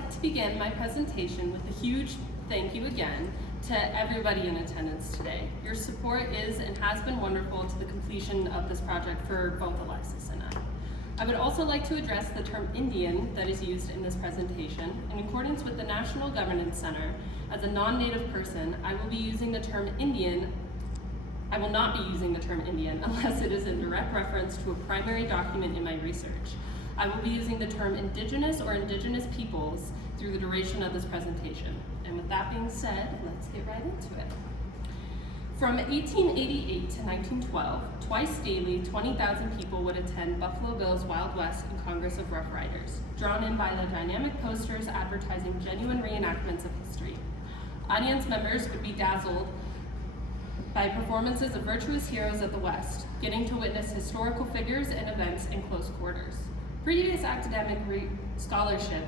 like to begin my presentation with a huge thank you again to everybody in attendance today. Your support is and has been wonderful to the completion of this project for both Alexis and I. I would also like to address the term Indian that is used in this presentation. In accordance with the National Governance Center, as a non-native person, I will not be using the term Indian unless it is in direct reference to a primary document in my research. I will be using the term Indigenous or Indigenous peoples through the duration of this presentation. And with that being said, let's get right into it. From 1888 to 1912, twice daily, 20,000 people would attend Buffalo Bill's Wild West and Congress of Rough Riders, drawn in by the dynamic posters advertising genuine reenactments of history. Audience members would be dazzled by performances of virtuous heroes of the West, getting to witness historical figures and events in close quarters. Previous academic scholarship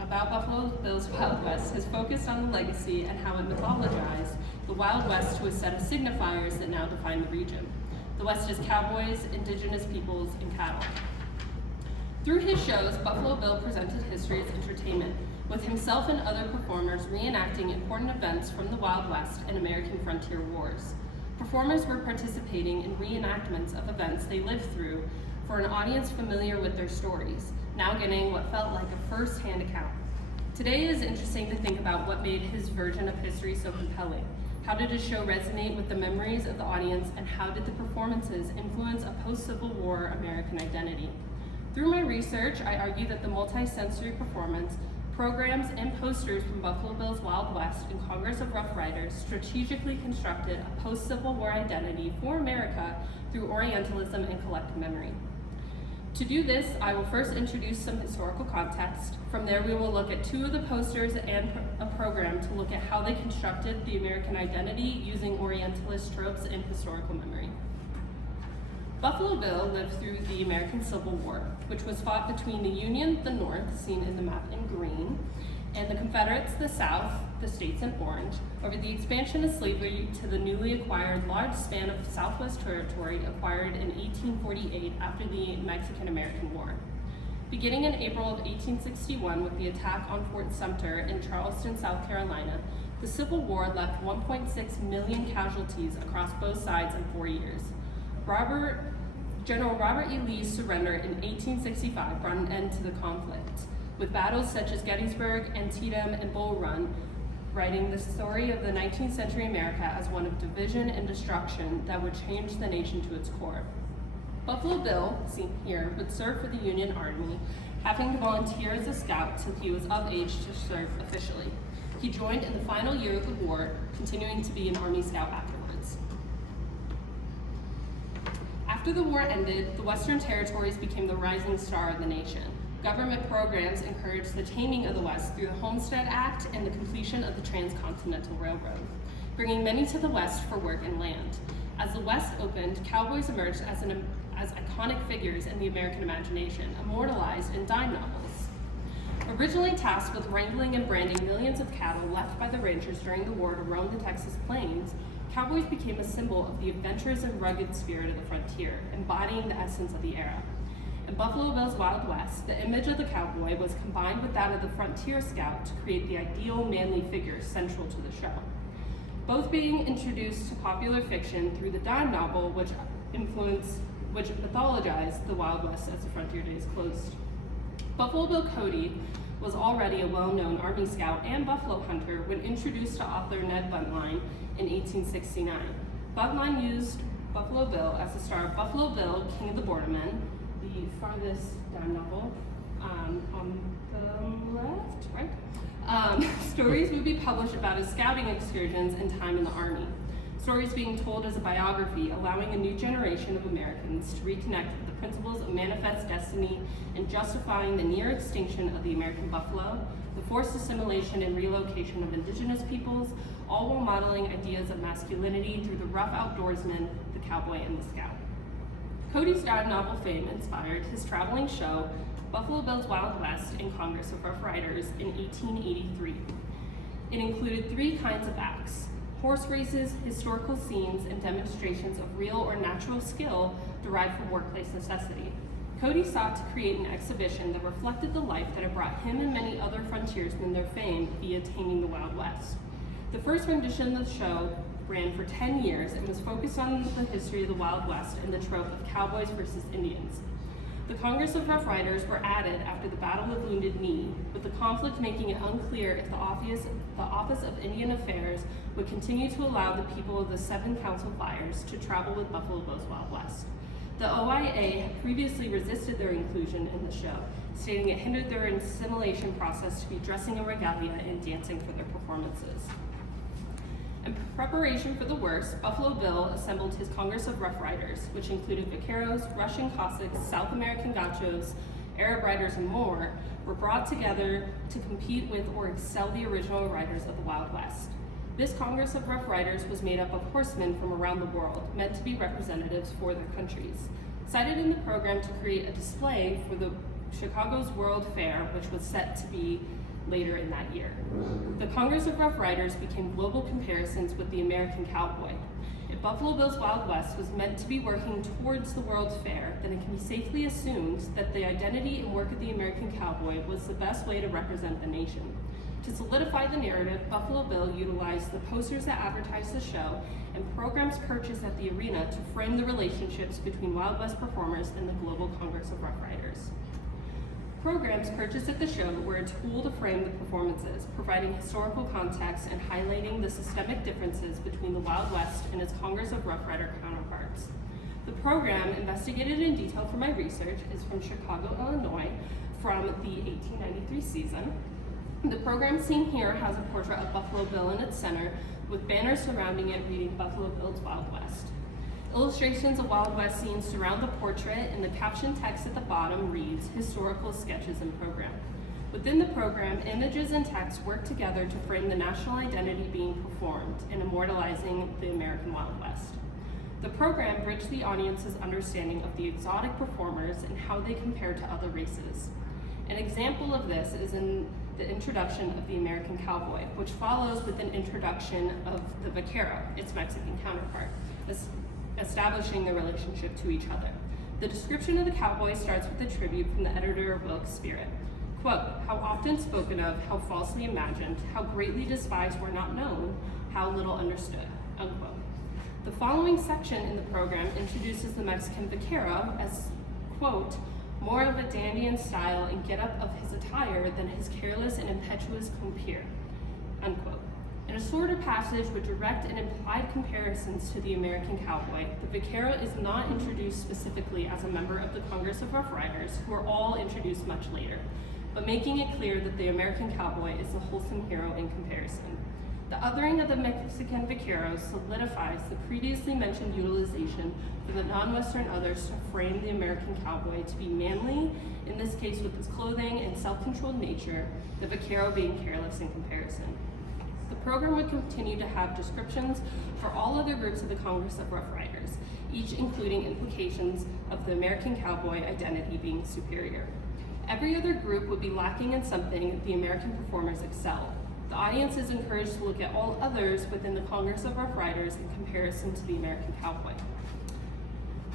about Buffalo Bill's Wild West has focused on the legacy and how it mythologized the Wild West to a set of signifiers that now define the region. The West is cowboys, indigenous peoples, and cattle. Through his shows, Buffalo Bill presented history as entertainment, with himself and other performers reenacting important events from the Wild West and American frontier wars. Performers were participating in reenactments of events they lived through for an audience familiar with their stories, now getting what felt like a first-hand account. Today it is interesting to think about what made his version of history so compelling. How did his show resonate with the memories of the audience, and how did the performances influence a post-Civil War American identity? Through my research, I argue that the multi-sensory performance, programs, and posters from Buffalo Bill's Wild West and Congress of Rough Riders strategically constructed a post-Civil War identity for America through Orientalism and collective memory. To do this, I will first introduce some historical context. From there, we will look at two of the posters and a program to look at how they constructed the American identity using Orientalist tropes and historical memory. Buffalo Bill lived through the American Civil War, which was fought between the Union, the North, seen in the map in green, and the Confederates, the South, the states in orange, over the expansion of slavery to the newly acquired large span of Southwest territory acquired in 1848 after the Mexican-American War. Beginning in April of 1861 with the attack on Fort Sumter in Charleston, South Carolina, the Civil War left 1.6 million casualties across both sides in 4 years. General Robert E. Lee's surrender in 1865 brought an end to the conflict, with battles such as Gettysburg, Antietam, and Bull Run writing the story of the 19th century America as one of division and destruction that would change the nation to its core. Buffalo Bill, seen here, would serve for the Union Army, having to volunteer as a scout till he was of age to serve officially. He joined in the final year of the war, continuing to be an Army Scout afterwards. After the war ended, the Western territories became the rising star of the nation. Government programs encouraged the taming of the West through the Homestead Act and the completion of the Transcontinental Railroad, bringing many to the West for work and land. As the West opened, cowboys emerged as iconic figures in the American imagination, immortalized in dime novels. Originally tasked with wrangling and branding millions of cattle left by the Rangers during the war to roam the Texas plains, cowboys became a symbol of the adventurous and rugged spirit of the frontier, embodying the essence of the era. In Buffalo Bill's Wild West, the image of the cowboy was combined with that of the frontier scout to create the ideal manly figure central to the show. Both being introduced to popular fiction through the dime novel, which mythologized the Wild West as the frontier days closed. Buffalo Bill Cody was already a well-known Army Scout and buffalo hunter when introduced to author Ned Buntline in 1869. Buntline used Buffalo Bill as the star of Buffalo Bill, King of the Bordermen, the farthest dime novel on the left, right? Stories would be published about his scouting excursions and time in the Army. Stories being told as a biography, allowing a new generation of Americans to reconnect with the principles of manifest destiny and justifying the near extinction of the American buffalo, the forced assimilation and relocation of indigenous peoples, all while modeling ideas of masculinity through the rough outdoorsman, the cowboy, and the scout. Cody's dime novel fame inspired his traveling show, Buffalo Bill's Wild West and Congress of Rough Riders in 1883. It included 3 kinds of acts: horse races, historical scenes, and demonstrations of real or natural skill derived from workplace necessity. Cody sought to create an exhibition that reflected the life that had brought him and many other frontiersmen their fame via taming the Wild West. The first rendition of the show ran for 10 years and was focused on the history of the Wild West and the trope of cowboys versus Indians. The Congress of Rough Riders were added after the Battle of Wounded Knee, with the conflict making it unclear if the Office of Indian Affairs would continue to allow the people of the 7 council fires to travel with Buffalo Bill's Wild West. The OIA had previously resisted their inclusion in the show, stating it hindered their assimilation process to be dressing in regalia and dancing for their performances. In preparation for the worst, Buffalo Bill assembled his Congress of Rough Riders, which included vaqueros, Russian Cossacks, South American gauchos, Arab riders, and more, were brought together to compete with or excel the original riders of the Wild West. This Congress of Rough Riders was made up of horsemen from around the world, meant to be representatives for their countries. Cited in the program to create a display for the Chicago's World Fair, which was set to be later in that year. The Congress of Rough Riders became global comparisons with the American cowboy. If Buffalo Bill's Wild West was meant to be working towards the World's Fair, then it can be safely assumed that the identity and work of the American cowboy was the best way to represent the nation. To solidify the narrative, Buffalo Bill utilized the posters that advertised the show and programs purchased at the arena to frame the relationships between Wild West performers and the global Congress of Rough Riders. Programs purchased at the show were a tool to frame the performances, providing historical context and highlighting the systemic differences between the Wild West and its Congress of Rough Rider counterparts. The program, investigated in detail for my research, is from Chicago, Illinois, from the 1893 season. The program seen here has a portrait of Buffalo Bill in its center, with banners surrounding it reading Buffalo Bill's Wild West. Illustrations of Wild West scenes surround the portrait, and the caption text at the bottom reads, Historical Sketches and Program. Within the program, images and text work together to frame the national identity being performed and immortalizing the American Wild West. The program bridged the audience's understanding of the exotic performers and how they compare to other races. An example of this is in the introduction of the American cowboy, which follows with an introduction of the vaquero, its Mexican counterpart, establishing their relationship to each other. The description of the cowboy starts with a tribute from the editor of Wilkes' Spirit. Quote, how often spoken of, how falsely imagined, how greatly despised were not known, how little understood, unquote. The following section in the program introduces the Mexican vaquero as, quote, more of a dandy in style and get-up of his attire than his careless and impetuous compeer, unquote. In a shorter passage with direct and implied comparisons to the American cowboy, the vaquero is not introduced specifically as a member of the Congress of Rough Riders, who are all introduced much later, but making it clear that the American cowboy is the wholesome hero in comparison. The othering of the Mexican vaquero solidifies the previously mentioned utilization for the non-Western others to frame the American cowboy to be manly, in this case with his clothing and self-controlled nature, the vaquero being careless in comparison. The program would continue to have descriptions for all other groups of the Congress of Rough Riders, each including implications of the American cowboy identity being superior. Every other group would be lacking in something the American performers excelled. The audience is encouraged to look at all others within the Congress of Rough Riders in comparison to the American cowboy.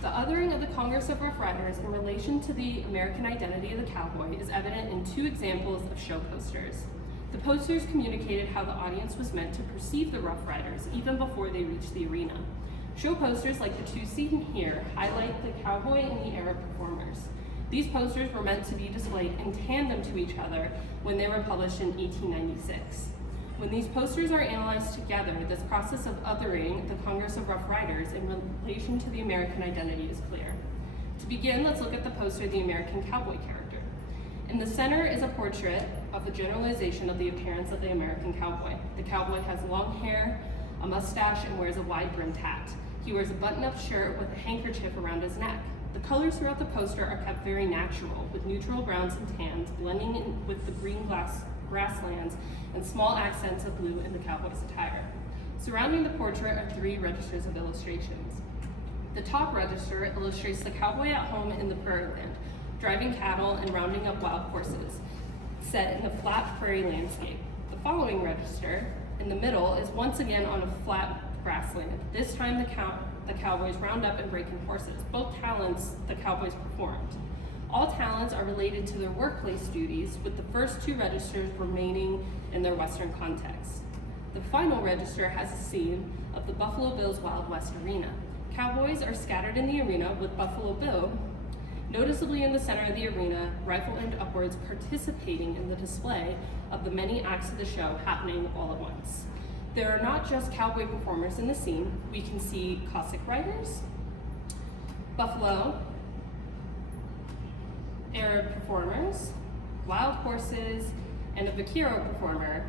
The othering of the Congress of Rough Riders in relation to the American identity of the cowboy is evident in 2 examples of show posters. The posters communicated how the audience was meant to perceive the Rough Riders even before they reached the arena. Show posters like the 2 seen here highlight the cowboy and the Arab performers. These posters were meant to be displayed in tandem to each other when they were published in 1896. When these posters are analyzed together, this process of othering the Congress of Rough Riders in relation to the American identity is clear. To begin, let's look at the poster of the American cowboy character. In the center is a portrait of a generalization of the appearance of the American cowboy. The cowboy has long hair, a mustache, and wears a wide-brimmed hat. He wears a button-up shirt with a handkerchief around his neck. The colors throughout the poster are kept very natural, with neutral browns and tans blending in with the green grasslands and small accents of blue in the cowboy's attire. Surrounding the portrait are 3 registers of illustrations. The top register illustrates the cowboy at home in the prairie land, driving cattle and rounding up wild horses, set in a flat prairie landscape. The following register, in the middle, is once again on a flat grassland. This time the cowboys round up and break in horses, both talents the cowboys performed. All talents are related to their workplace duties, with the first two registers remaining in their Western context. The final register has a scene of the Buffalo Bills Wild West arena. Cowboys are scattered in the arena, with Buffalo Bill noticeably in the center of the arena, rifle end upwards, participating in the display of the many acts of the show happening all at once. There are not just cowboy performers in the scene. We can see Cossack riders, buffalo, Arab performers, wild horses, and a vaquero performer,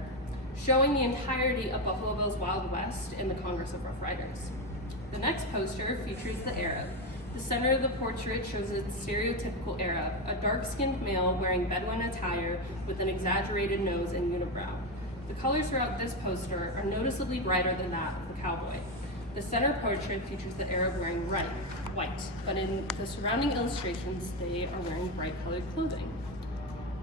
showing the entirety of Buffalo Bill's Wild West in the Congress of Rough Riders. The next poster features the Arab. The center of the portrait shows a stereotypical Arab, a dark-skinned male wearing Bedouin attire with an exaggerated nose and unibrow. The colors throughout this poster are noticeably brighter than that of the cowboy. The center portrait features the Arab wearing white, but in the surrounding illustrations, they are wearing bright-colored clothing.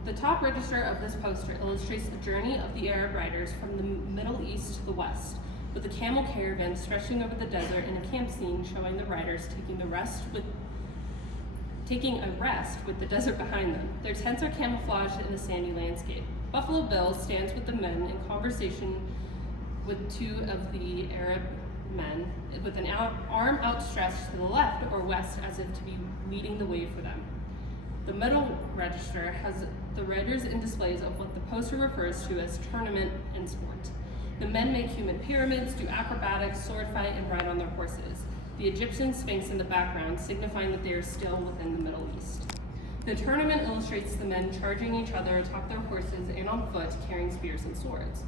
The top register of this poster illustrates the journey of the Arab riders from the Middle East to the West, with a camel caravan stretching over the desert in a camp scene showing the riders taking a rest with the desert behind them. Their tents are camouflaged in a sandy landscape. Buffalo Bill stands with the men in conversation with two of the Arab men, with an arm outstretched to the left or west as if to be leading the way for them. The middle register has the riders in displays of what the poster refers to as tournament and sport. The men make human pyramids, do acrobatics, sword fight, and ride on their horses. The Egyptian Sphinx in the background, signifying that they are still within the Middle East. The tournament illustrates the men charging each other atop their horses and on foot, carrying spears and swords.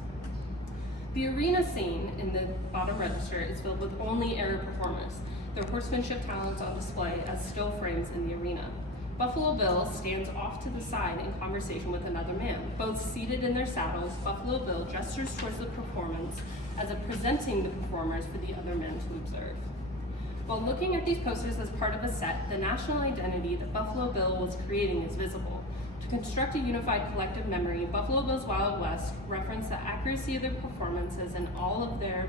The arena scene in the bottom register is filled with only Arab performers, their horsemanship talents on display as still frames in the arena. Buffalo Bill stands off to the side in conversation with another man. Both seated in their saddles, Buffalo Bill gestures towards the performance as if presenting the performers for the other men to observe. While looking at these posters as part of a set, the national identity that Buffalo Bill was creating is visible. To construct a unified collective memory, Buffalo Bill's Wild West referenced the accuracy of their performances and all of their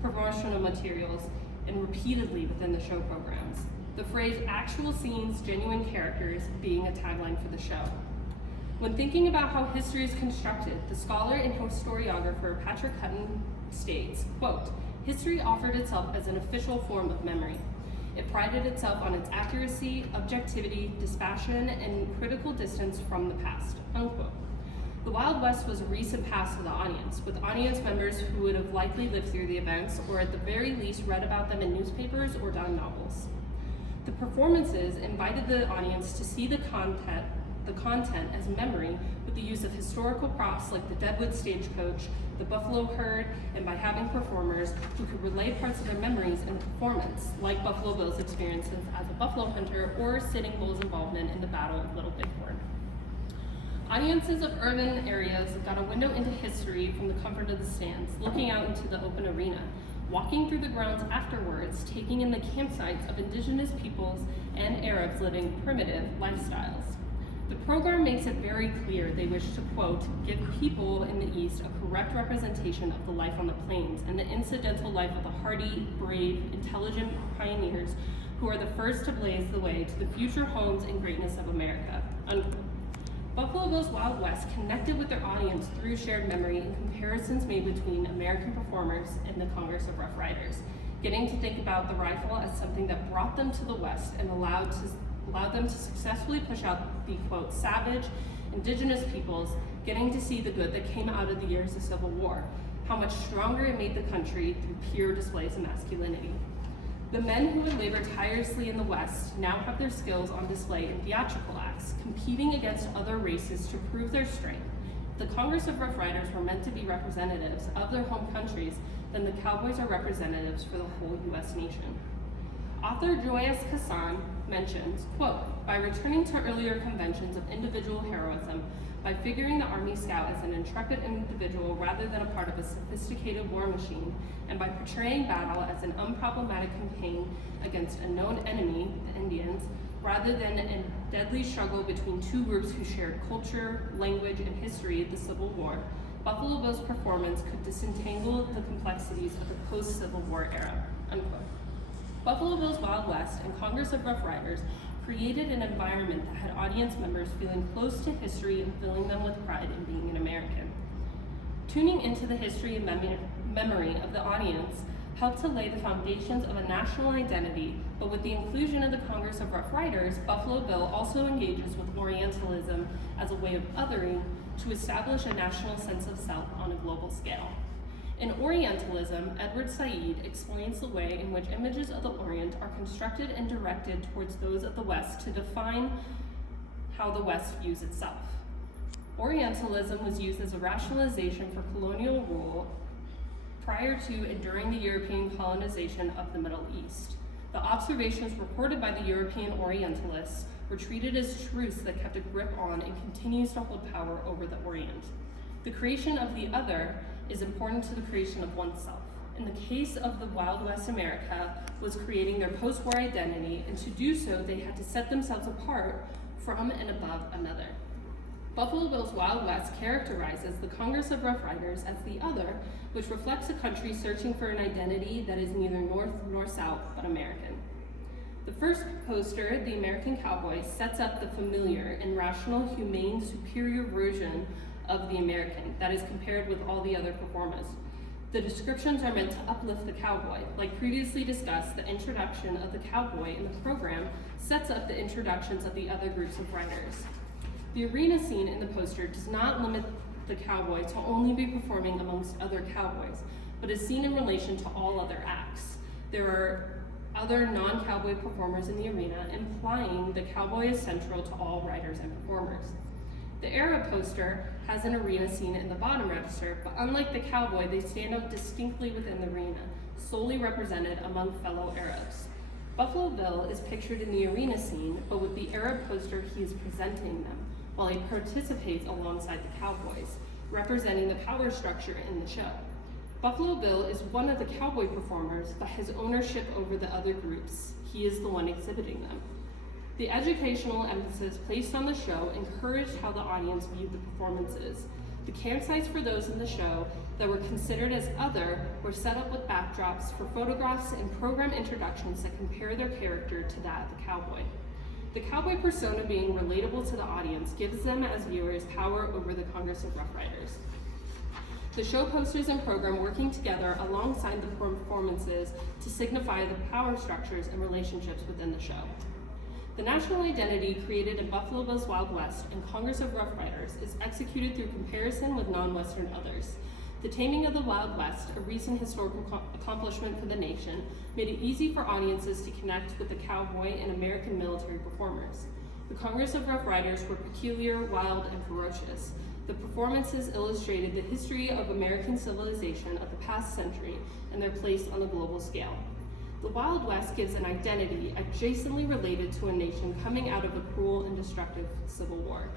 promotional materials and repeatedly within the show programs. The phrase actual scenes, genuine characters being a tagline for the show. When thinking about how history is constructed, the scholar and historiographer Patrick Hutton states, quote, "History offered itself as an official form of memory. It prided itself on its accuracy, objectivity, dispassion, and critical distance from the past," unquote. The Wild West was a recent past to the audience, with audience members who would have likely lived through the events or at the very least read about them in newspapers or dime novels. The performances invited the audience to see the content as memory with the use of historical props like the Deadwood stagecoach, the buffalo herd, and by having performers who could relay parts of their memories in performance, like Buffalo Bill's experiences as a buffalo hunter or Sitting Bull's involvement in the Battle of Little Bighorn. Audiences of urban areas got a window into history from the comfort of the stands, looking out into the open arena, walking through the grounds afterwards, taking in the campsites of indigenous peoples and Arabs living primitive lifestyles. The program makes it very clear they wish to, quote, "give people in the East a correct representation of the life on the plains and the incidental life of the hardy, brave, intelligent pioneers who are the first to blaze the way to the future homes and greatness of America," unquote. Buffalo Bill's Wild West connected with their audience through shared memory and comparisons made between American performers and the Congress of Rough Riders, getting to think about the rifle as something that brought them to the West and allowed them to successfully push out the, quote, savage, indigenous peoples, getting to see the good that came out of the years of Civil War, how much stronger it made the country through pure displays of masculinity. The men who would labor tirelessly in the West now have their skills on display in theatrical acts, competing against other races to prove their strength. If the Congress of Rough Riders were meant to be representatives of their home countries, then the Cowboys are representatives for the whole U.S. nation. Author Joyce Hassan mentions, quote, "By returning to earlier conventions of individual heroism, by figuring the Army Scout as an intrepid individual rather than a part of a sophisticated war machine, and by portraying battle as an unproblematic campaign against a known enemy, the Indians, rather than a deadly struggle between two groups who shared culture, language, and history, the Civil War, Buffalo Bill's performance could disentangle the complexities of the post-Civil War era," unquote. Buffalo Bill's Wild West and Congress of Rough Riders created an environment that had audience members feeling close to history and filling them with pride in being an American. Tuning into the history and memory of the audience helped to lay the foundations of a national identity, but with the inclusion of the Congress of Rough Riders, Buffalo Bill also engages with Orientalism as a way of othering to establish a national sense of self on a global scale. In Orientalism, Edward Said explains the way in which images of the Orient are constructed and directed towards those of the West to define how the West views itself. Orientalism was used as a rationalization for colonial rule prior to and during the European colonization of the Middle East. The observations reported by the European Orientalists were treated as truths that kept a grip on and continues to hold power over the Orient. The creation of the other is important to the creation of oneself. In the case of the Wild West, America was creating their post-war identity, and to do so, they had to set themselves apart from and above another. Buffalo Bill's Wild West characterizes the Congress of Rough Riders as the other, which reflects a country searching for an identity that is neither north nor south, but American. The first poster, The American Cowboy, sets up the familiar and rational, humane, superior version of the American that is compared with all the other performers. The descriptions are meant to uplift the cowboy. Like previously discussed, the introduction of the cowboy in the program sets up the introductions of the other groups of riders. The arena scene in the poster does not limit the cowboy to only be performing amongst other cowboys, but is seen in relation to all other acts. There are other non-cowboy performers in the arena, implying the cowboy is central to all riders and performers. The Arab poster has an arena scene in the bottom register, but unlike the cowboy, they stand out distinctly within the arena, solely represented among fellow Arabs. Buffalo Bill is pictured in the arena scene, but with the Arab poster, he is presenting them, while he participates alongside the cowboys, representing the power structure in the show. Buffalo Bill is one of the cowboy performers, but has ownership over the other groups. He is the one exhibiting them. The educational emphasis placed on the show encouraged how the audience viewed the performances. The campsites for those in the show that were considered as other were set up with backdrops for photographs and program introductions that compare their character to that of the cowboy. The cowboy persona being relatable to the audience gives them as viewers power over the Congress of Rough Riders. The show posters and program working together alongside the performances to signify the power structures and relationships within the show. The national identity created in Buffalo Bill's Wild West and Congress of Rough Riders is executed through comparison with non-Western others. The taming of the Wild West, a recent historical accomplishment for the nation, made it easy for audiences to connect with the cowboy and American military performers. The Congress of Rough Riders were peculiar, wild, and ferocious. The performances illustrated the history of American civilization of the past century and their place on the global scale. The Wild West gives an identity adjacently related to a nation coming out of a cruel and destructive civil war.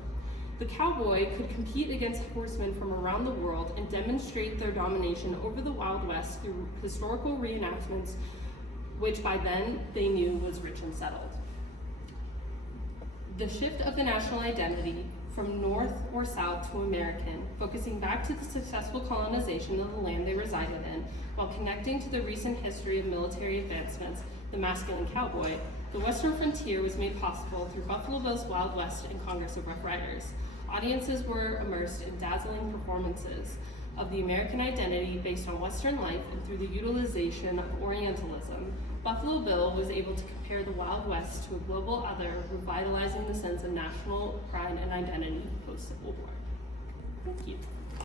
The cowboy could compete against horsemen from around the world and demonstrate their domination over the Wild West through historical reenactments, which by then they knew was rich and settled. The shift of the national identity from North or South to American, focusing back to the successful colonization of the land they resided in, while connecting to the recent history of military advancements, the masculine cowboy, the Western frontier was made possible through Buffalo Bill's Wild West and Congress of Rough Riders. Audiences were immersed in dazzling performances of the American identity based on Western life, and through the utilization of Orientalism, Buffalo Bill was able to compare the Wild West to a global other, revitalizing the sense of national pride and identity post-Civil War. Thank you.